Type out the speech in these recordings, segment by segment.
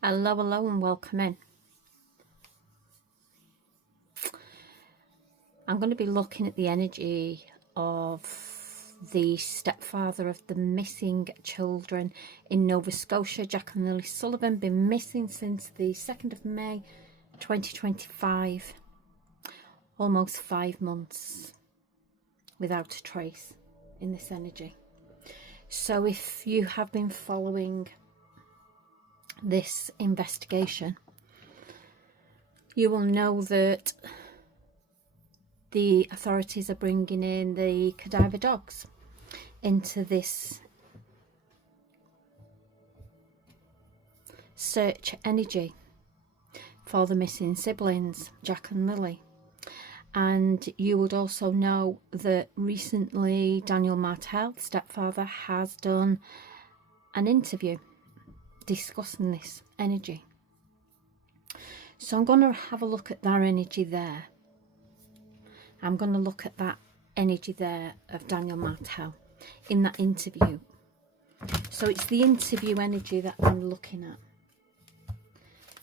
Hello and welcome in. I'm going to be looking at the energy of the stepfather of the missing children in Nova Scotia. Jack and Lily Sullivan, been missing since the 2nd of May 2025. Almost 5 months without a trace in this energy. So if you have been following this investigation, you will know that the authorities are bringing in the cadaver dogs into this search energy for the missing siblings, Jack and Lily. And you would also know that recently Daniel Martell, the stepfather, has done an interview discussing this energy. So I'm going to have a look at that energy there. I'm going to look at that energy there of Daniel Martell in that interview. So it's the interview energy that I'm looking at.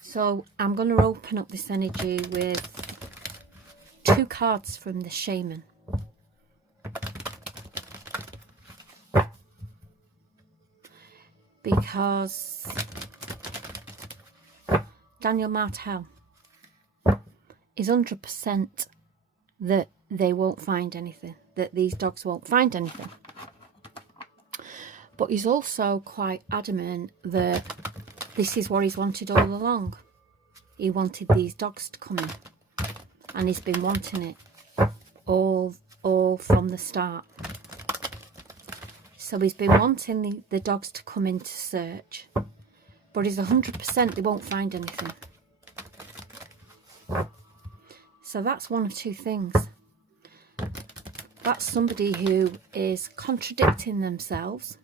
So I'm going to open up this energy with 2 cards from the shaman. Because Daniel Martell is 100% that they won't find anything, that these dogs won't find anything. But he's also quite adamant that this is what he's wanted all along. He wanted these dogs to come in, and he's been wanting it all from the start. So he's been wanting the dogs to come in to search, but he's 100% they won't find anything. So that's one of 2 things. That's somebody who is contradicting themselves,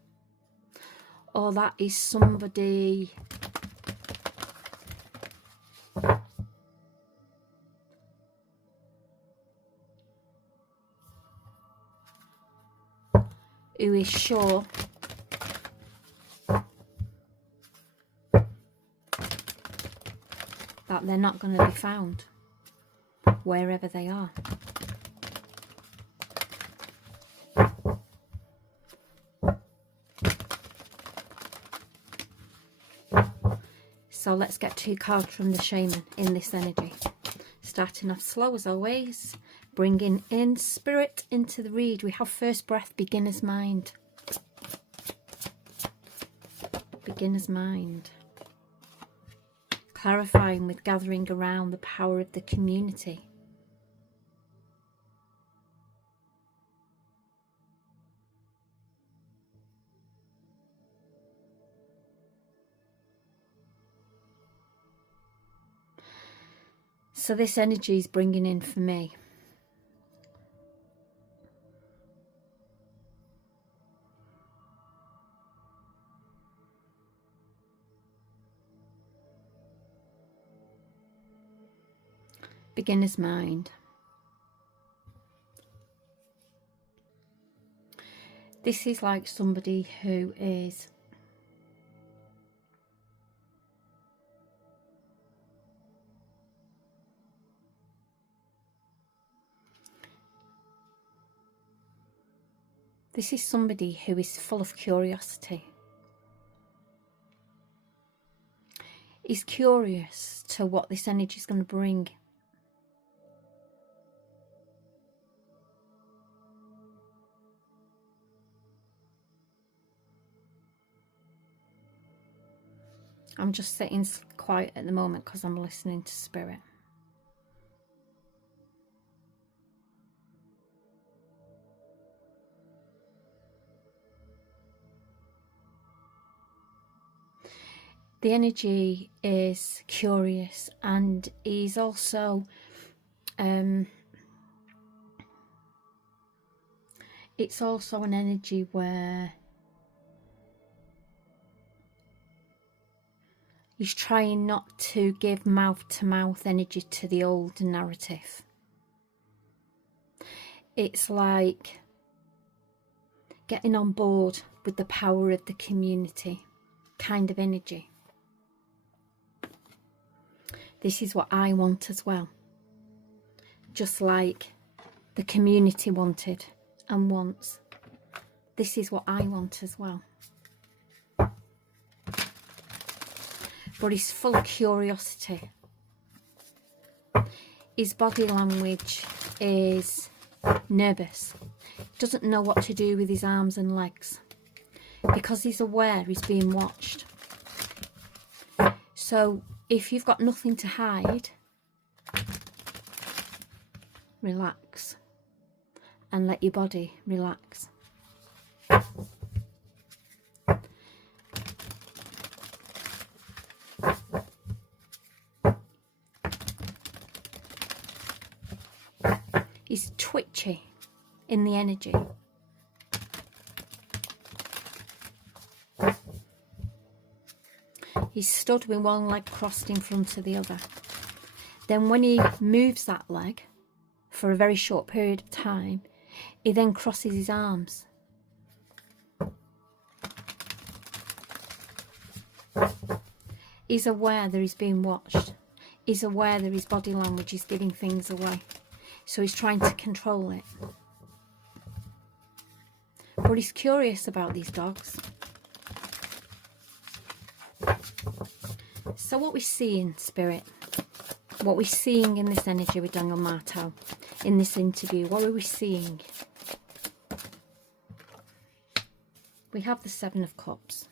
or that is somebody who is sure that they're not going to be found wherever they are. So let's get 2 cards from the shaman in this energy. Starting off slow as always, bringing in spirit into the read. We have first breath, beginner's mind. Beginner's mind. Clarifying with gathering around the power of the community. So this energy is bringing in for me beginner's mind. This is like somebody who is full of curiosity. He's curious to what this energy is going to bring. I'm just sitting quiet at the moment because I'm listening to spirit. The energy is curious, and he's also it's also an energy where he's trying not to give mouth-to-mouth energy to the old narrative. It's like getting on board with the power of the community kind of energy. This is what I want as well. Just like the community wanted and wants. This is what I want as well. But he's full of curiosity. His body language is nervous. He doesn't know what to do with his arms and legs because he's aware he's being watched. So if you've got nothing to hide, relax and let your body relax. He's twitchy in the energy. He's stood with one leg crossed in front of the other. Then when he moves that leg for a very short period of time, he then crosses his arms. He's aware that he's being watched. He's aware that his body language is giving things away. So he's trying to control it. But he's curious about these dogs. So what we see in spirit, what we're seeing in this energy with Daniel Martell, in this interview, what are we seeing? We have the Seven of Cups.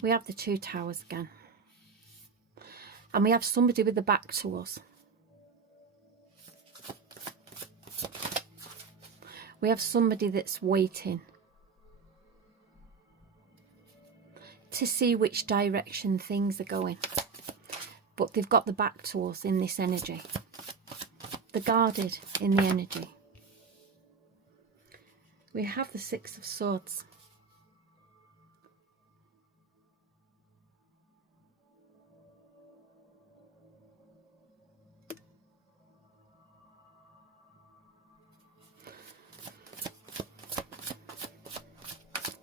We have the Two Towers again. And we have somebody with the back to us. We have somebody that's waiting to see which direction things are going. But they've got the back to us in this energy. They're guarded in the energy. We have the Six of Swords.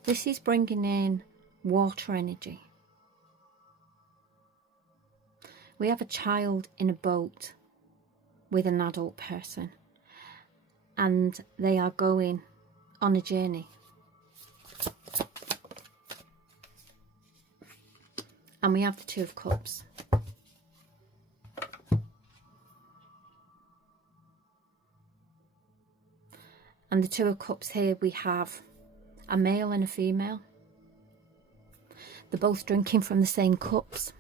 This is bringing in water energy. We have a child in a boat with an adult person, and they are going on a journey. And we have the Two of Cups. And the Two of Cups here, we have a male and a female. They're both drinking from the same cups.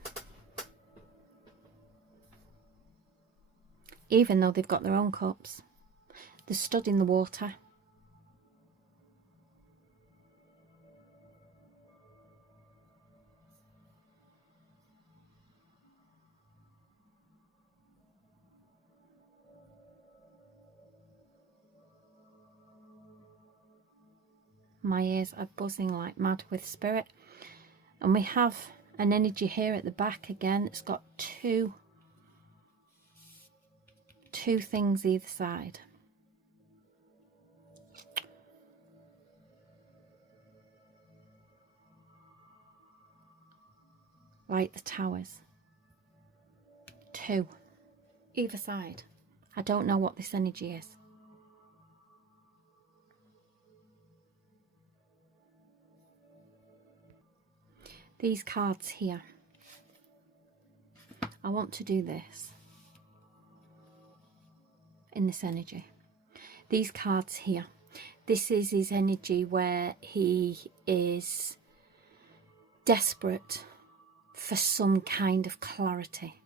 Even though they've got their own cups. They're stood in the water. My ears are buzzing like mad with spirit. And we have an energy here at the back again. It's got two things either side. Like the towers. Two either side. I don't know what this energy is. These cards here. I want to do this in this energy. These cards here. This is his energy where he is desperate for some kind of clarity.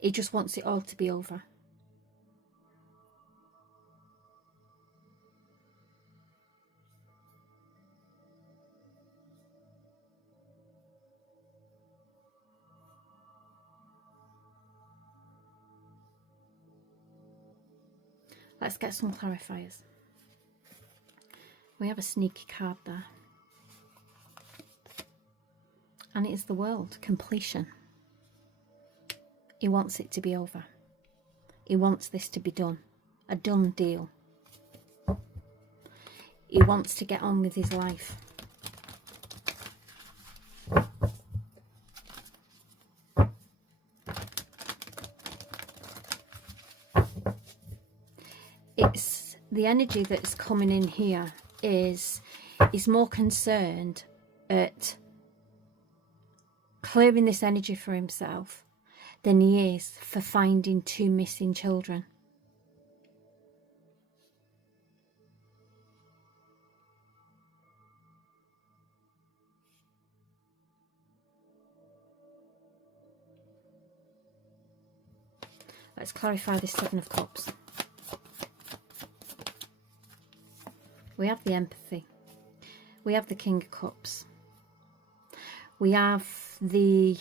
He just wants it all to be over. Let's get some clarifiers. We have a sneaky card there. And it is the World, completion. He wants it to be over. He wants this to be done. A done deal. He wants to get on with his life. the energy that's coming in here is more concerned at clearing this energy for himself than he is for finding 2 missing children. Let's clarify this 7 of Cups. We have the empathy. We have the King of Cups. We have the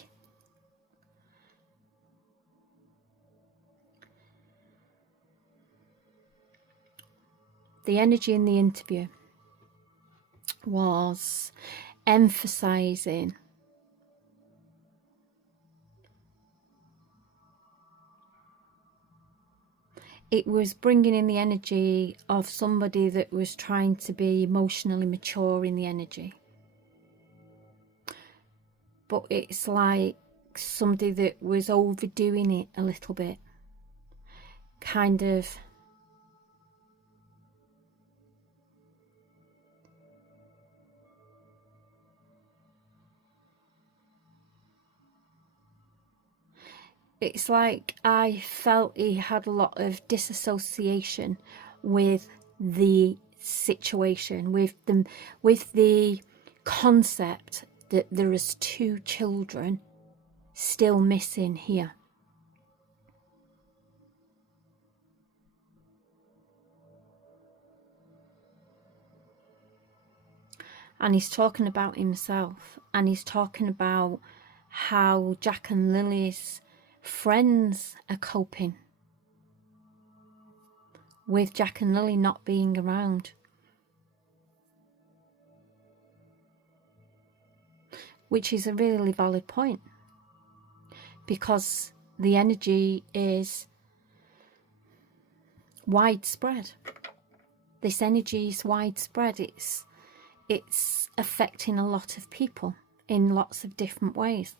energy in the interview was emphasizing it was bringing in the energy of somebody that was trying to be emotionally mature in the energy. But it's like somebody that was overdoing it a little bit. Kind of it's like I felt he had a lot of disassociation with the situation, with the concept that there is 2 children still missing here. And he's talking about himself, and he's talking about how Jack and Lily's friends are coping with Jack and Lily not being around. Which is a really valid point, because the energy is widespread. This energy is widespread. It's affecting a lot of people in lots of different ways.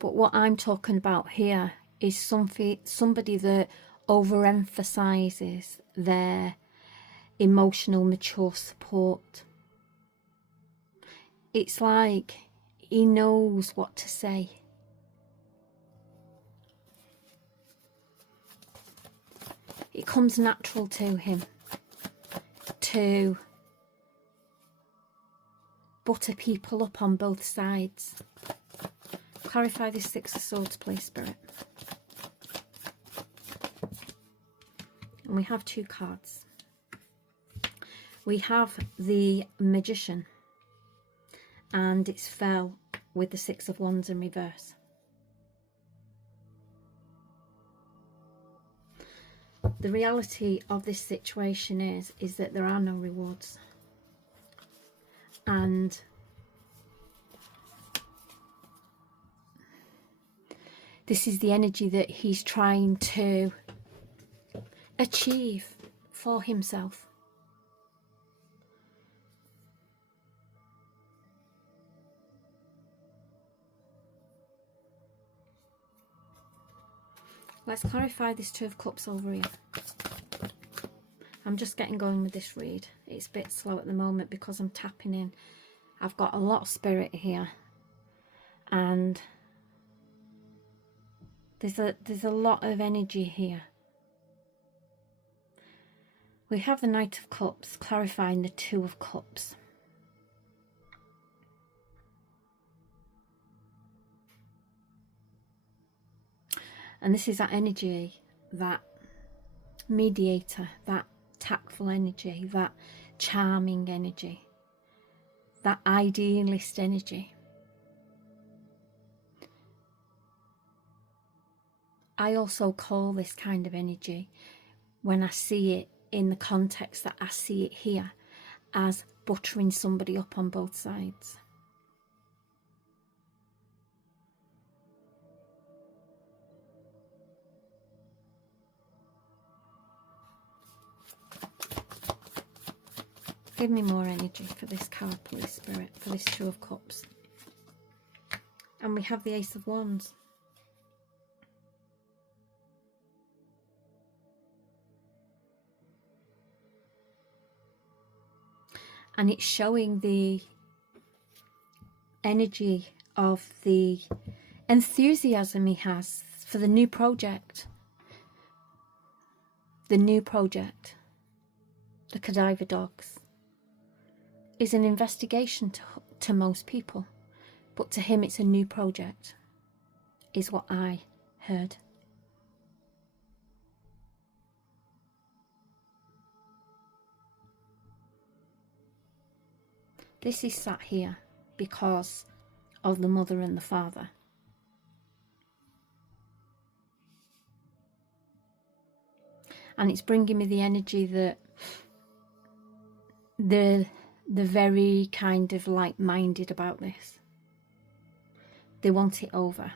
But what I'm talking about here is somebody that overemphasizes their emotional mature support. It's like he knows what to say. It comes natural to him to butter people up on both sides. Clarify this 6 of Swords, please, Spirit. And we have 2 cards. We have the Magician, and it's fell with the 6 of Wands in reverse. The reality of this situation is that there are no rewards. And this is the energy that he's trying to achieve for himself. Let's clarify this 2 of Cups over here. I'm just getting going with this read. It's a bit slow at the moment because I'm tapping in. I've got a lot of spirit here, and there's a lot of energy here. We have the Knight of Cups clarifying the 2 of Cups. And this is that energy, that mediator, that tactful energy, that charming energy, that idealist energy. I also call this kind of energy, when I see it in the context that I see it here, as buttering somebody up on both sides. Give me more energy for this card, please, Spirit, for this 2 of Cups. And we have the Ace of Wands. And it's showing the energy of the enthusiasm he has for the new project. The new project, the cadaver dogs, is an investigation to most people. But to him, it's a new project, is what I heard. This is sat here because of the mother and the father. And it's bringing me the energy that they're very kind of like-minded about this. They want it over.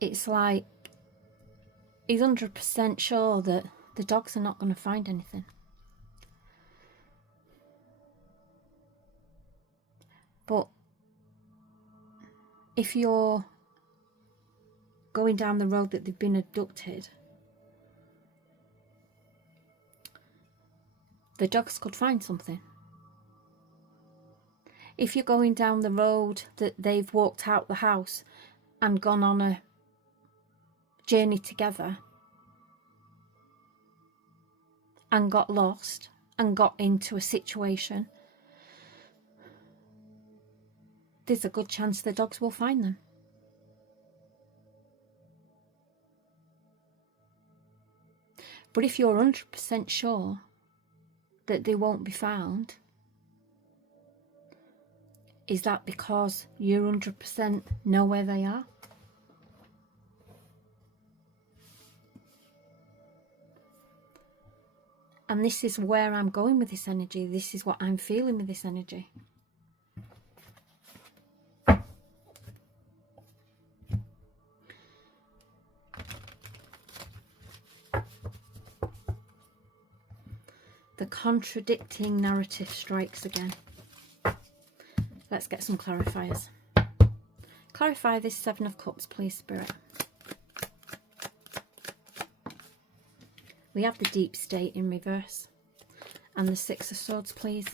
It's like he's 100% sure that the dogs are not going to find anything. But if you're going down the road that they've been abducted, the dogs could find something. If you're going down the road that they've walked out the house and gone on a journey together and got lost and got into a situation, there's a good chance the dogs will find them. But if you're 100% sure that they won't be found, is that because you 100% know where they are? And this is where I'm going with this energy. This is what I'm feeling with this energy. The contradicting narrative strikes again. Let's get some clarifiers. Clarify this Seven of Cups, please, Spirit. We have the Deep State in reverse. And the Six of Swords, please.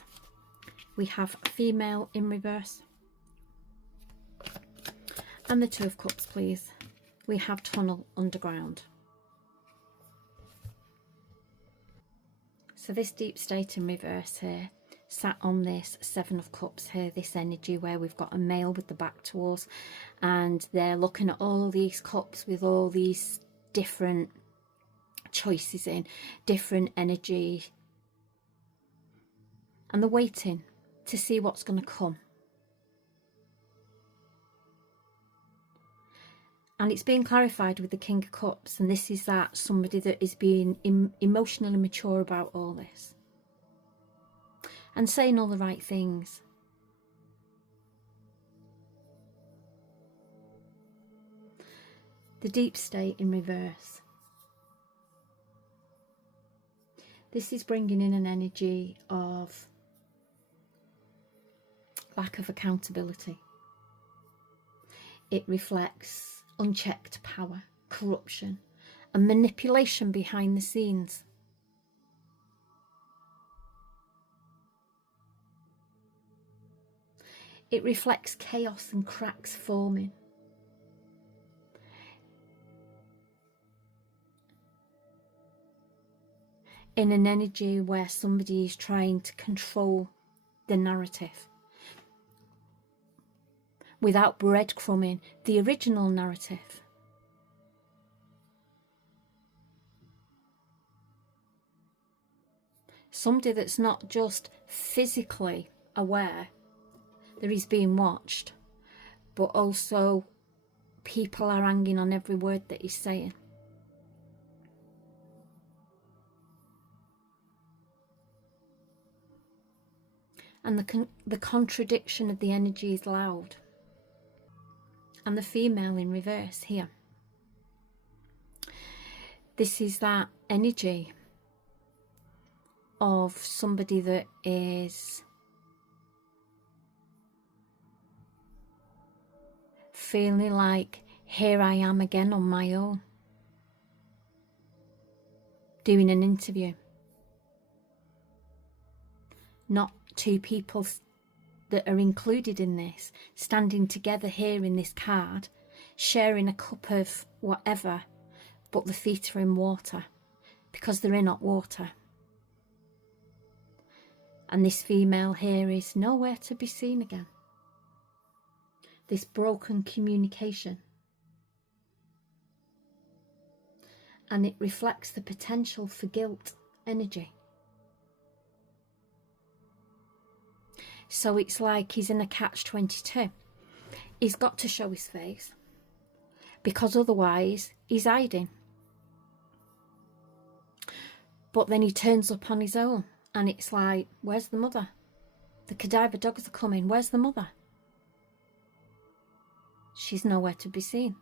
We have Female in reverse. And the Two of Cups, please. We have Tunnel Underground. So this Deep State in reverse here sat on this Seven of Cups here, this energy where we've got a male with the back to us, and they're looking at all these cups with all these different choices in, different energy, and they're waiting to see what's going to come. And it's being clarified with the King of Cups, and this is that somebody that is being emotionally mature about all this and saying all the right things. The Deep State in reverse. This is bringing in an energy of lack of accountability. It reflects unchecked power, corruption, and manipulation behind the scenes. It reflects chaos and cracks forming. In an energy where somebody is trying to control the narrative without breadcrumbing the original narrative. Somebody that's not just physically aware that he's being watched, but also people are hanging on every word that he's saying. And the contradiction of the energy is loud. And the Female in reverse here. This is that energy of somebody that is feeling like Here I am again on my own, doing an interview. Not two people that are included in this, standing together here in this card, sharing a cup of whatever, but the feet are in water, because they're in hot water. And this female here is nowhere to be seen again. This broken communication. And it reflects the potential for guilt energy. So it's like he's in a catch-22. He's got to show his face, because otherwise he's hiding. But then he turns up on his own, and it's like, where's the mother? The cadaver dogs are coming, where's the mother? She's nowhere to be seen.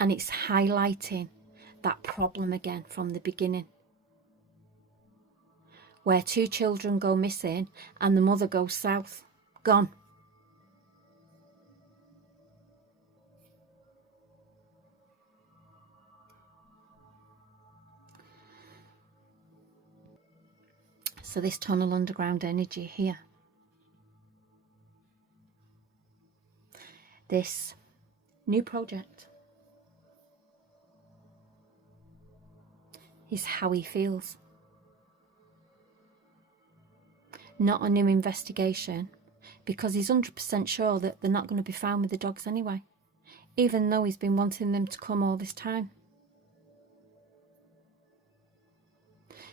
And it's highlighting that problem again from the beginning, where two children go missing and the mother goes south, gone. So this tunnel underground energy here, this new project, is how he feels. Not a new investigation, because he's 100% sure that they're not going to be found with the dogs anyway, even though he's been wanting them to come all this time.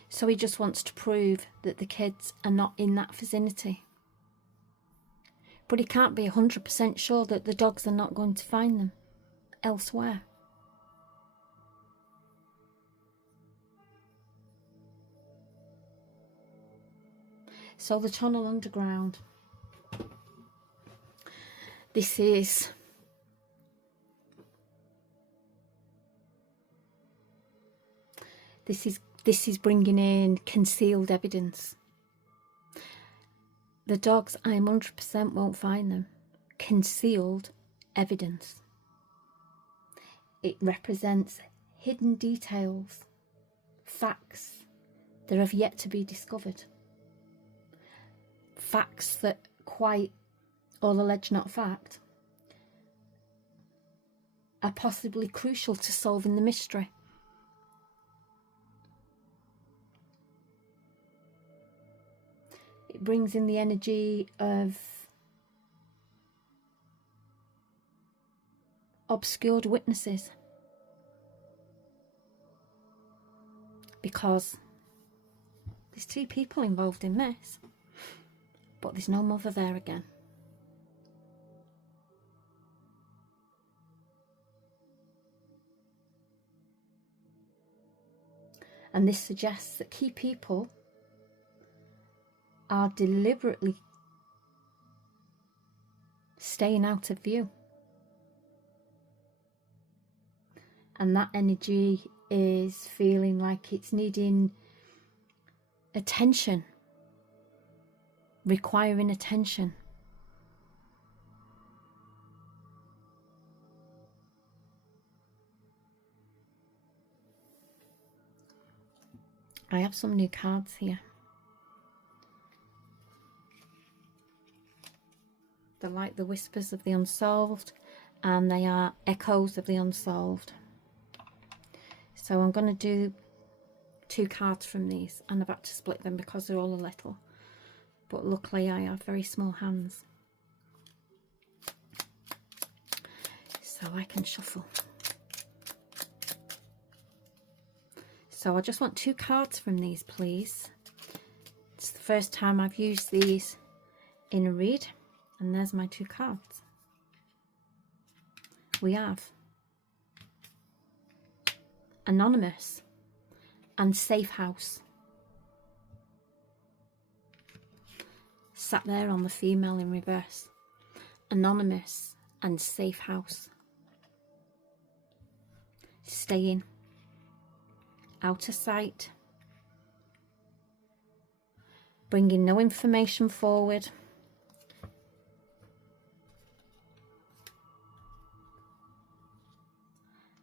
So he just wants to prove that the kids are not in that vicinity. But he can't be 100% sure that the dogs are not going to find them elsewhere. So the tunnel underground, this is bringing in concealed evidence. The dogs, I am 100% won't find them. Concealed evidence. It represents hidden details, facts that have yet to be discovered. Facts that quite, all alleged not fact, are possibly crucial to solving the mystery. It brings in the energy of obscured witnesses, because there's two people involved in this, but there's no mother there again. And this suggests that key people are deliberately staying out of view. And that energy is feeling like it's needing attention, requiring attention. I have some new cards here. They're like the whispers of the unsolved, and they are echoes of the unsolved. So I'm going to do 2 cards from these, and I've had to split them because they're all a little. But luckily I have very small hands, so I can shuffle. So I just want 2 cards from these, please. It's the first time I've used these in a read, and there's my 2 cards. We have Anonymous and Safe House. Sat there on the female in reverse. Anonymous and Safe House. Staying out of sight, bringing no information forward,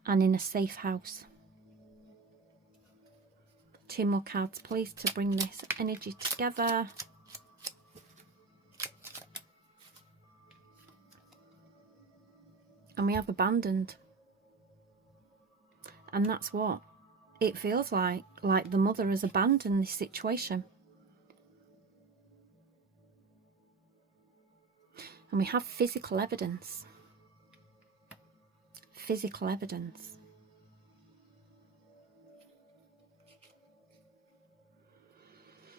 and in a safe house. 2 more cards, please, to bring this energy together. And we have abandoned. And that's what it feels like the mother has abandoned this situation. And we have physical evidence. Physical evidence.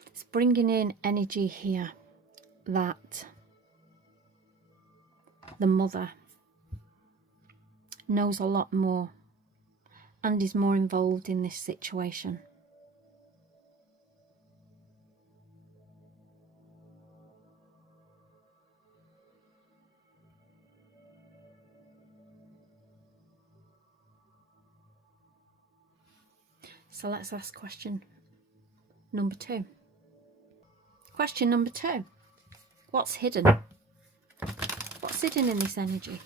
It's bringing in energy here that the mother knows a lot more and is more involved in this situation. So let's ask question number 2. Question number 2. What's hidden? What's hidden in this energy,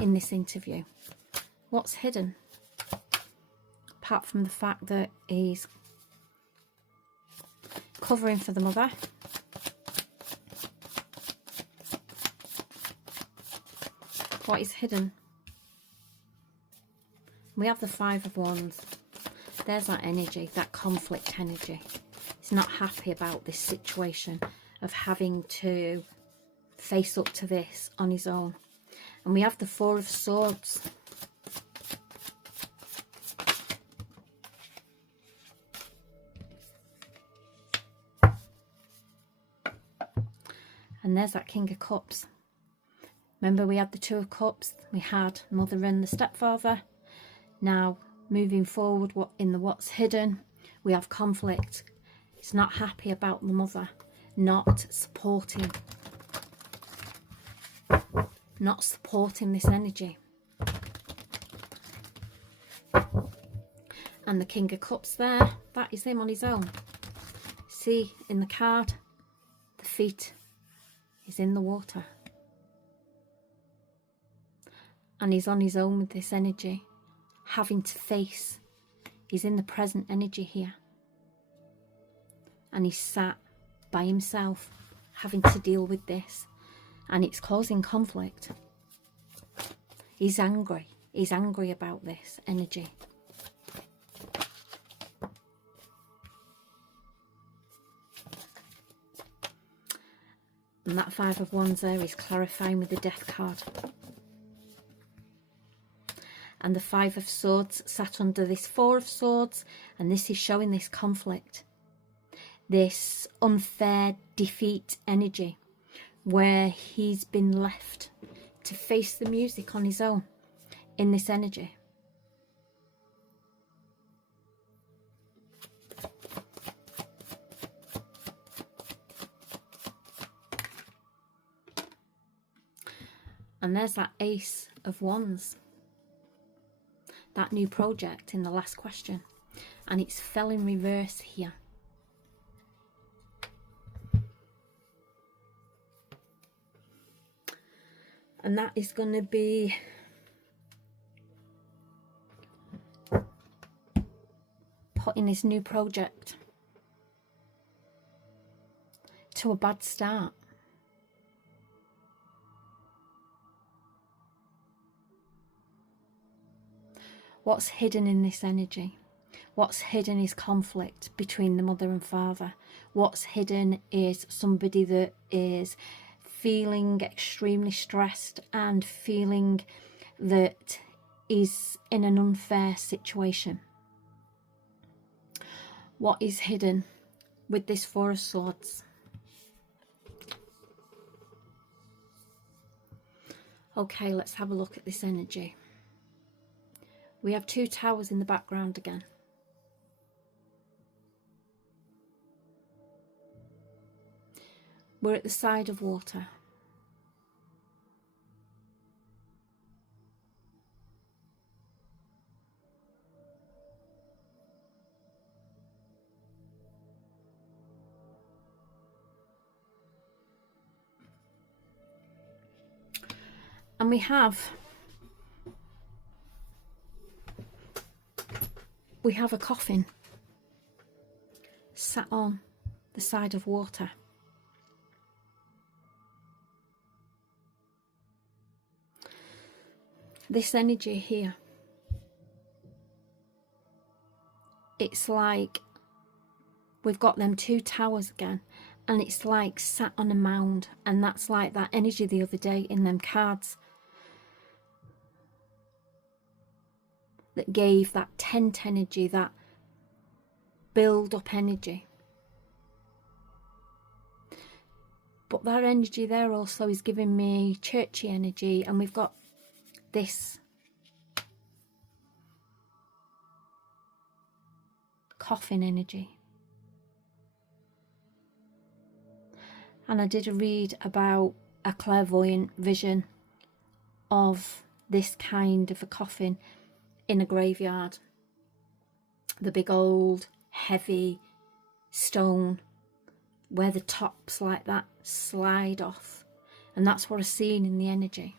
in this interview? What's hidden? Apart from the fact that he's covering for the mother. What is hidden? We have the 5 of Wands. There's that energy, that conflict energy. He's not happy about this situation of having to face up to this on his own. And we have the 4 of Swords. And there's that King of Cups. Remember, we had the 2 of Cups. We had mother and the stepfather. Now, moving forward, what's hidden, we have conflict. He's not happy about the mother not supporting this energy. And the King of Cups there, that is him on his own. See, in the card, the feet is in the water. And he's on his own with this energy, having to face. He's in the present energy here. And he's sat by himself, having to deal with this. And it's causing conflict. He's angry. He's angry about this energy. And that 5 of Wands there is clarifying with the Death card. And the 5 of Swords sat under this 4 of Swords, and this is showing this conflict, this unfair defeat energy, where he's been left to face the music on his own in this energy. And there's that Ace of Wands, that new project in the last question, and it's fell in reverse here. And that is going to be putting this new project to a bad start. What's hidden in this energy? What's hidden is conflict between the mother and father. What's hidden is somebody that is feeling extremely stressed and feeling that is in an unfair situation. What is hidden with this 4 of Swords? Okay, let's have a look at this energy. We have 2 towers in the background again. We're at the side of water. And we have we have a coffin sat on the side of water. This energy here, it's like we've got them two towers again, and it's like sat on a mound, and that's like that energy the other day in them cards that gave that tent energy, that build up energy. But that energy there also is giving me churchy energy, and we've got this coffin energy. And I did a read about a clairvoyant vision of this kind of a coffin in a graveyard. The big old heavy stone where the tops like that slide off, and that's what I seen in the energy.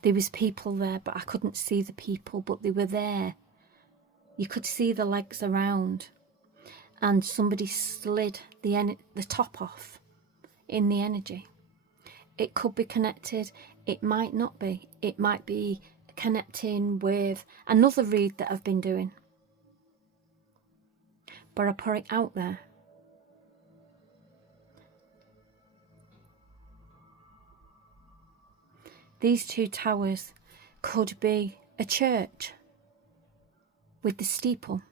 There was people there, but I couldn't see the people, but they were there. You could see the legs around, and somebody slid the top off in the energy. It could be connected, it might not be. It might be connecting with another read that I've been doing, but I put it out there. These two towers could be a church with the steeple.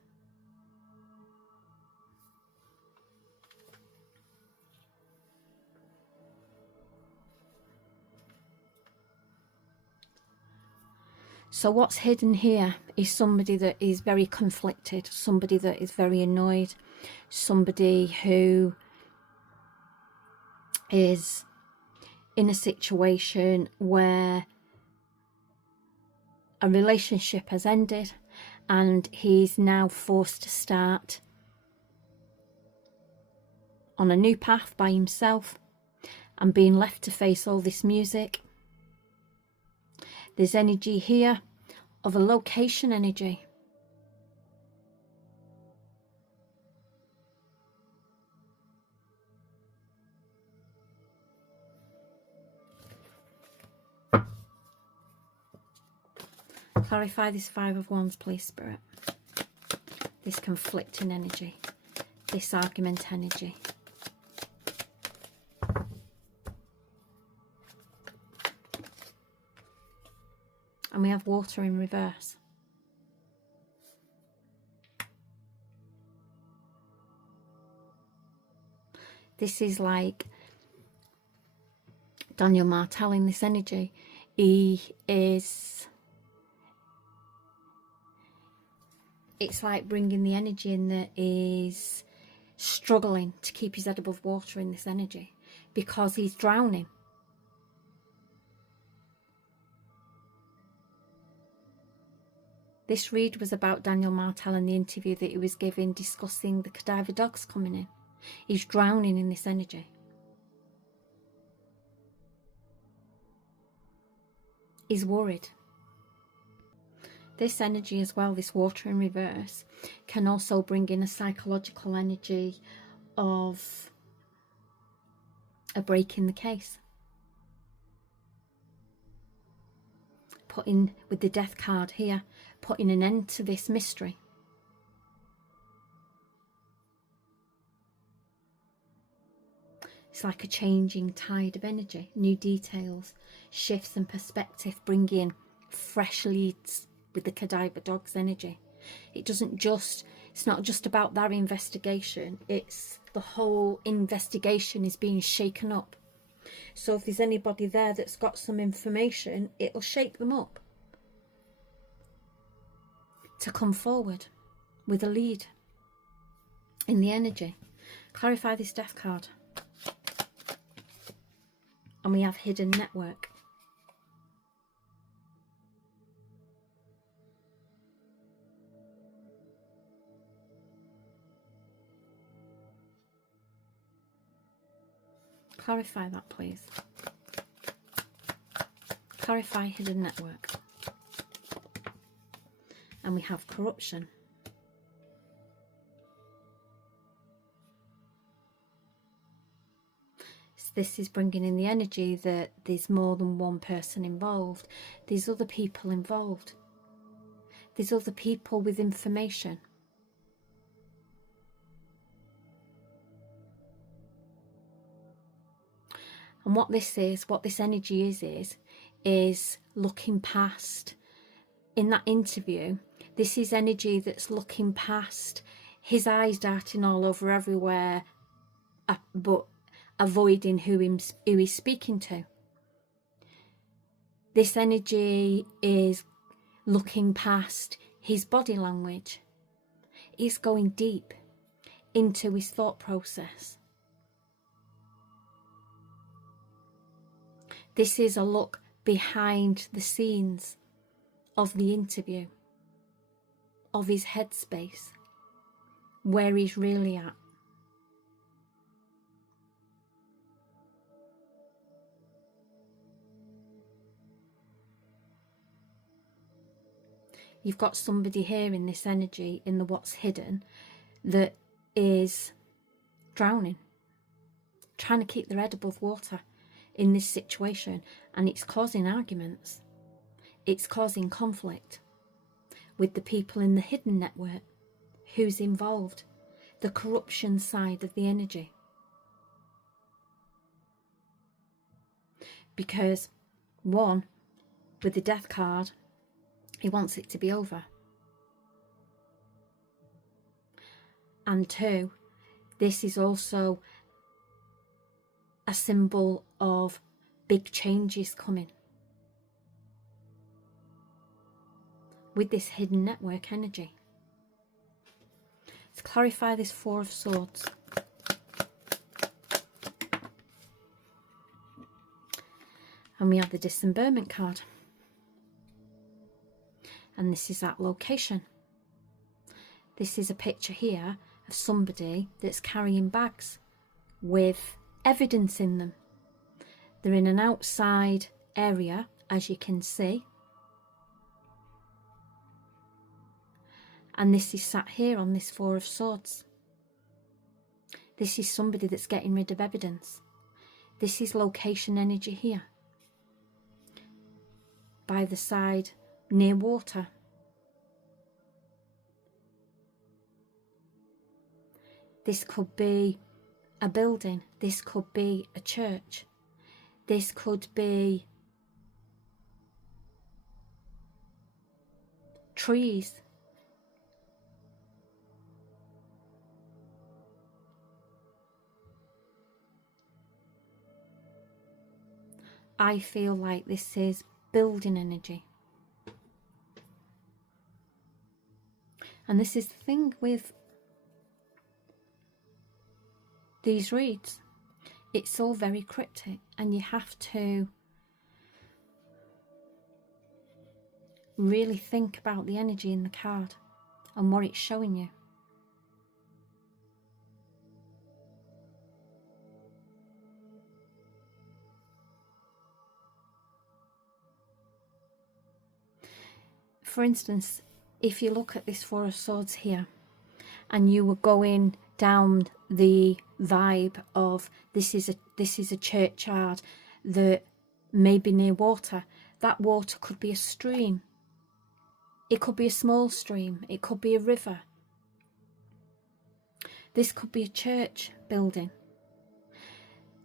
So what's hidden here is somebody that is very conflicted, somebody that is very annoyed, somebody who is in a situation where a relationship has ended and he's now forced to start on a new path by himself and being left to face all this music. There's energy here of a location energy. Clarify this Five of Wands, please, Spirit. This conflicting energy, this argument energy. And we have water in reverse. This is like Daniel Martell in this energy. It's like bringing the energy in that is struggling to keep his head above water in this energy because he's drowning. This read was about Daniel Martell and the interview that he was giving discussing the cadaver dogs coming in. He's drowning in this energy. He's worried. This energy as well, this water in reverse, can also bring in a psychological energy of a break in the case. Putting, with the death card here, putting an end to this mystery. It's like a changing tide of energy, new details, shifts and perspective, bringing fresh leads with the cadaver dog's energy. It's not just about that investigation, it's the whole investigation is being shaken up. So if there's anybody there that's got some information, it'll shake them up to come forward with a lead in the energy. Clarify this death card. And we have hidden network. Clarify that, please. Clarify hidden network. And we have corruption. this is bringing in the energy that there's more than one person involved. There's other people involved. There's other people with information. And what this is, what this energy is looking past. In that interview, this is energy that's looking past his eyes darting all over everywhere, but avoiding who he's speaking to. This energy is looking past his body language. It's going deep into his thought process. This is a look behind the scenes of the interview, of his headspace, where he's really at. You've got somebody here in this energy, in the what's hidden, that is drowning, trying to keep their head above water in this situation, and it's causing arguments. It's causing conflict with the people in the hidden network. Who's involved? The corruption side of the energy. Because one, with the death card, he wants it to be over. And two, this is also a symbol of big changes coming. With this hidden network energy. Let's clarify this Four of Swords. And we have the dismemberment card. And this is that location. This is a picture here of somebody that's carrying bags with evidence in them. They're in an outside area, as you can see. And this is sat here on this Four of Swords. This is somebody that's getting rid of evidence. This is location energy here. By the side, near water. This could be a building. This could be a church. This could be trees. I feel like this is building energy. And this is the thing with these reads. It's all very cryptic, and you have to really think about the energy in the card and what it's showing you. For instance, if you look at this Four of Swords here, and you were going down the vibe of this is a churchyard that may be near water, that water could be a stream. It could be a small stream. It could be a river. This could be a church building.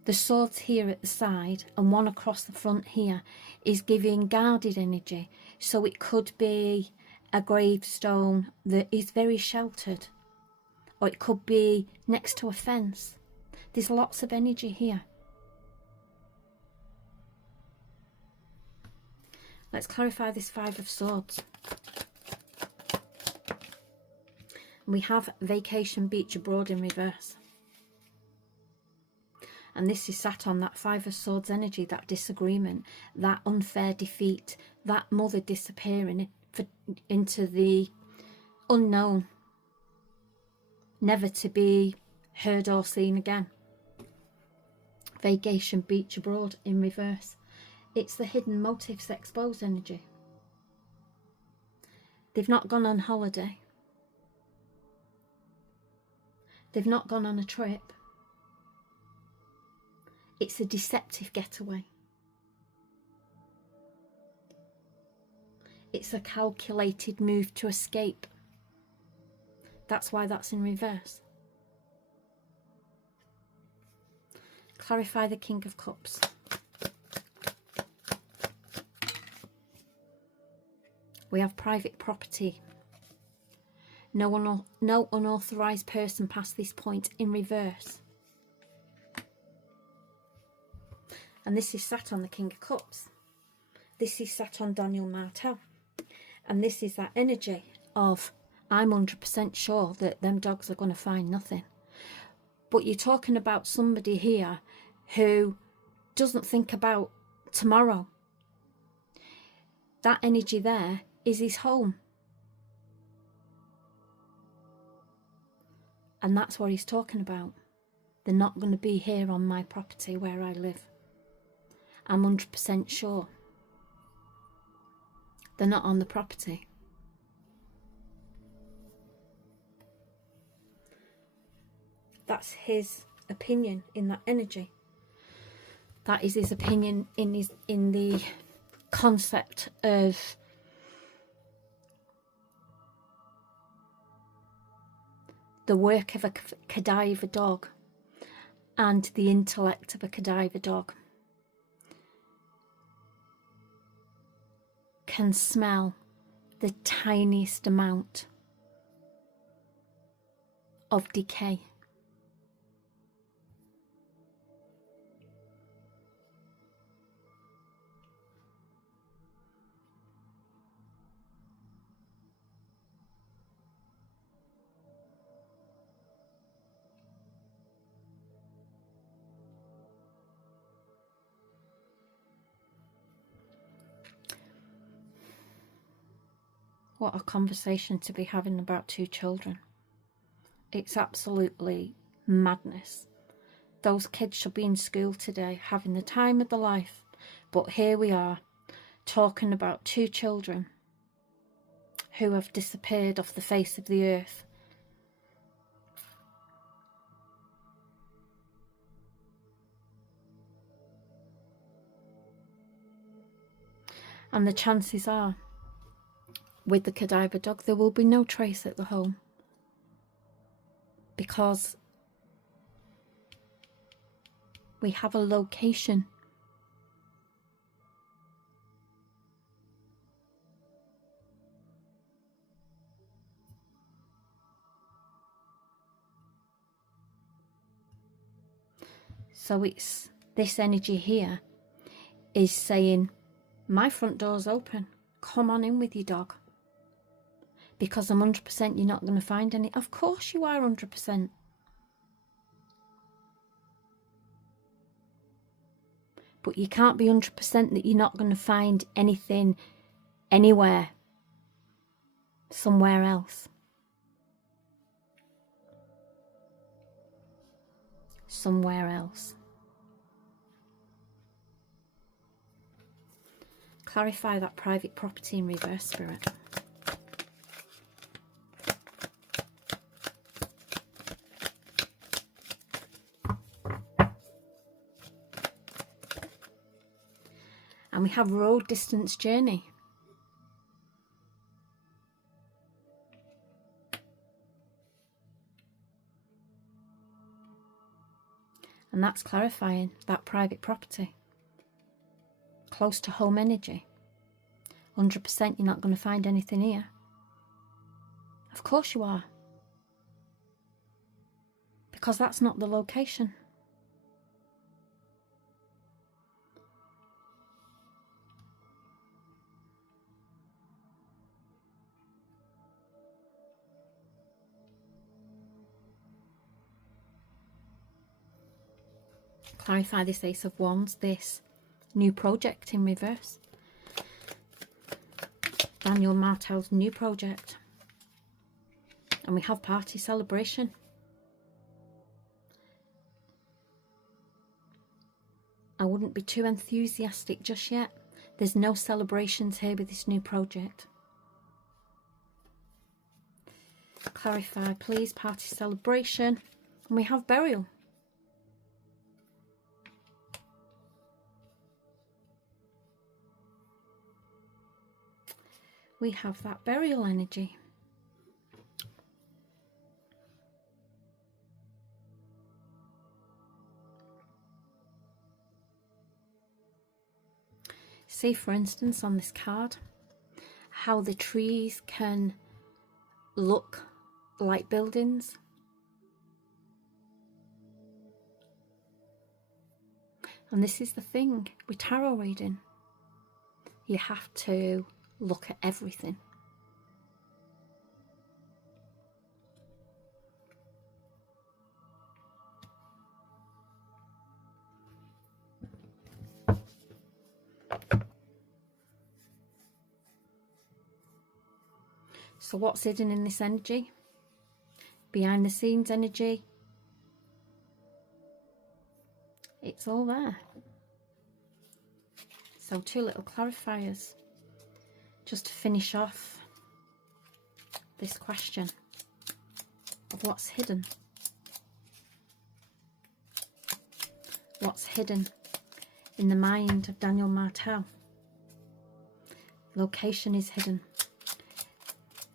The swords here at the side and one across the front here is giving guarded energy. So it could be a gravestone that is very sheltered. Or it could be next to a fence. There's lots of energy here. Let's clarify this Five of Swords. We have vacation beach abroad in reverse. And this is sat on that Five of Swords energy, that disagreement, that unfair defeat, that mother disappearing into the unknown, never to be heard or seen again. Vacation beach abroad in reverse. It's the hidden motives exposed energy. They've not gone on holiday. They've not gone on a trip. It's a deceptive getaway. It's a calculated move to escape. That's why that's in reverse. Clarify the King of Cups. We have private property. No unauthorised person past this point in reverse. And this is sat on the King of Cups. This is sat on Daniel Martell. And this is that energy of, I'm 100% sure that them dogs are going to find nothing. But you're talking about somebody here who doesn't think about tomorrow. That energy there is his home. And that's what he's talking about. They're not going to be here on my property where I live. I'm 100% sure. They're not on the property. That's his opinion in that energy. That is his opinion in the concept of the work of a cadaver dog and the intellect of a cadaver dog. Can smell the tiniest amount of decay. What a conversation to be having about two children. It's absolutely madness. Those kids should be in school today, having the time of their life. But here we are, talking about two children who have disappeared off the face of the earth. And the chances are, with the cadaver dog, there will be no trace at the home. Because we have a location. So it's this energy here is saying, my front door's open. Come on in with your dog. Because I'm 100% you're not going to find any. Of course you are 100%. But you can't be 100% that you're not going to find anything anywhere, somewhere else. Somewhere else. Clarify that private property in reverse, Spirit. And we have road distance journey. And that's clarifying that private property. Close to home energy. 100% you're not going to find anything here. Of course you are. Because that's not the location. Clarify this Ace of Wands, this new project in reverse. Daniel Martell's new project. And we have party celebration. I wouldn't be too enthusiastic just yet. There's no celebrations here with this new project. Clarify, please, party celebration. And we have burial. we have that burial energy. See, for instance, on this card, how the trees can look like buildings. And this is the thing with tarot reading. You have to look at everything. So what's hidden in this energy? Behind the scenes energy. It's all there. So 2 little clarifiers just to finish off this question of what's hidden. What's hidden in the mind of Daniel Martell? Location is hidden.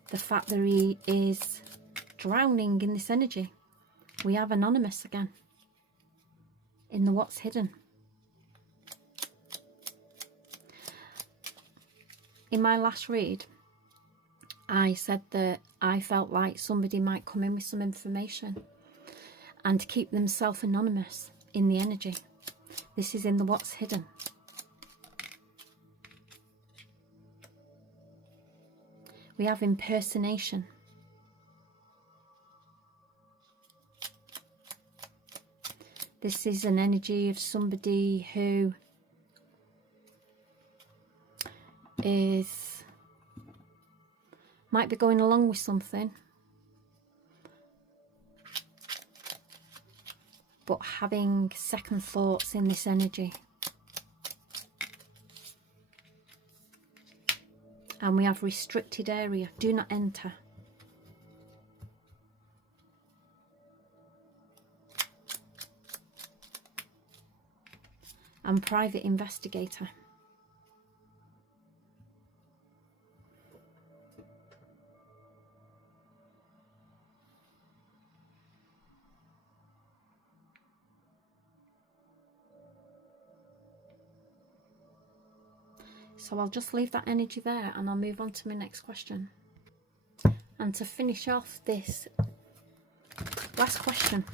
The fact that he is drowning in this energy. We have anonymous again in the what's hidden. In my last read, I said that I felt like somebody might come in with some information and keep themselves anonymous in the energy. This is in the what's hidden. We have impersonation. This is an energy of somebody who might be going along with something, but having second thoughts in this energy. And we have restricted area, do not enter. And private investigator. So I'll just leave that energy there and I'll move on to my next question. And to finish off this last question,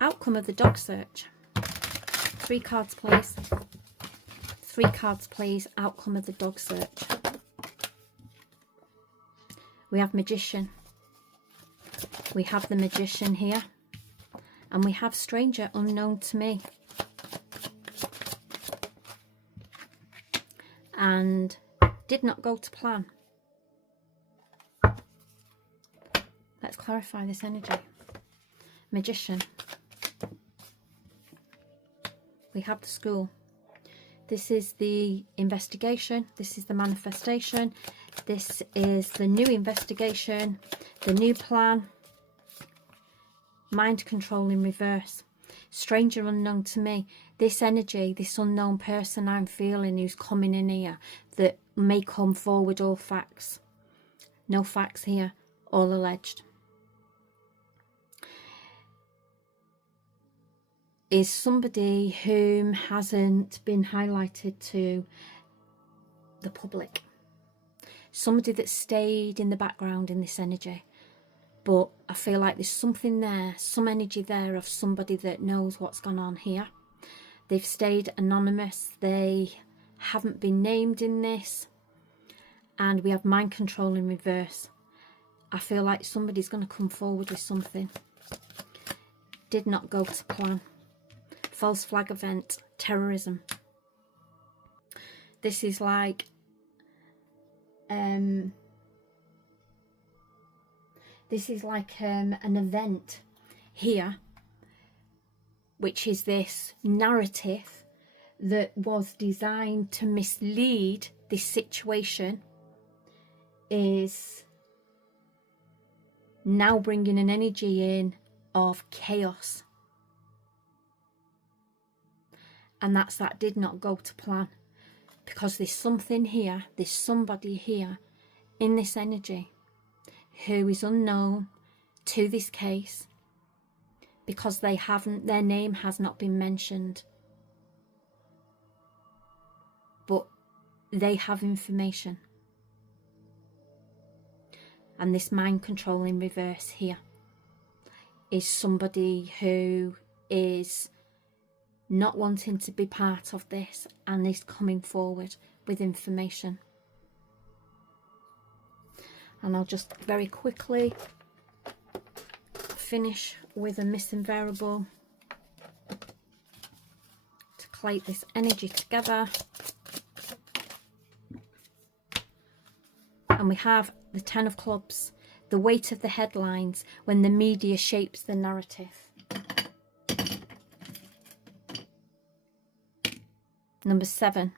outcome of the dog search. 3 cards, please. 3 cards, please. Outcome of the dog search. We have magician. We have the magician here. And we have stranger unknown to me. And did not go to plan. Let's clarify this energy. Magician. We have the school. This is the investigation. This is the manifestation. This is the new investigation. The new plan. Mind control in reverse. Stranger unknown to me. This energy, this unknown person I'm feeling who's coming in here that may come forward all facts. No facts here, all alleged. Is somebody whom hasn't been highlighted to the public. Somebody that stayed in the background in this energy. But I feel like there's something there, some energy there of somebody that knows what's gone on here. They've stayed anonymous. They haven't been named in this. And we have mind control in reverse. I feel like somebody's going to come forward with something. Did not go to plan. False flag event. Terrorism. This is like... This is like an event here, which is this narrative that was designed to mislead this situation, is now bringing an energy in of chaos. And that did not go to plan. because there's something here, there's somebody here in this energy who is unknown to this case, because their name has not been mentioned, but they have information. And this mind control in reverse here is somebody who is not wanting to be part of this and is coming forward with information. And I'll just very quickly finish with a missing variable to collate this energy together. And we have the 10 of clubs, the weight of the headlines when the media shapes the narrative. Number 7.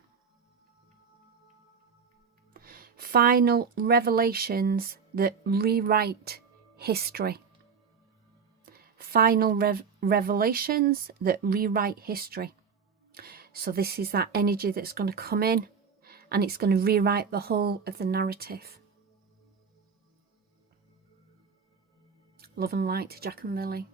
Final revelations that rewrite history. Final revelations that rewrite history. So this is that energy that's going to come in, and it's going to rewrite the whole of the narrative. Love and light to Jack and Lily.